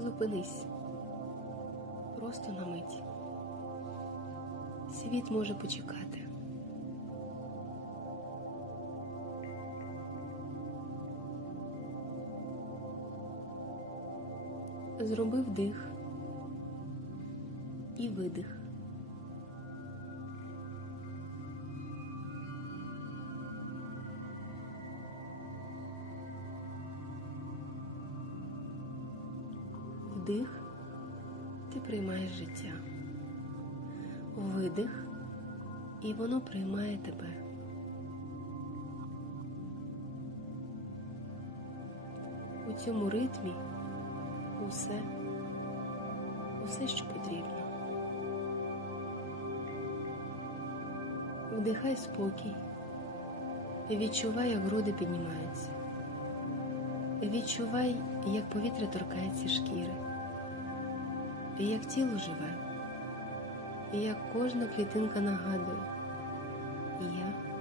Зупинись. Просто на мить. Світ може почекати. Зроби вдих і видих. Вдих, ти приймаєш життя. Видих, і воно приймає тебе. У цьому ритмі усе, усе, що потрібно. Вдихай спокій, відчувай, як груди піднімаються. Відчувай, як повітря торкається шкіри, і як тіло живе, і як кожна клітинка нагадує, я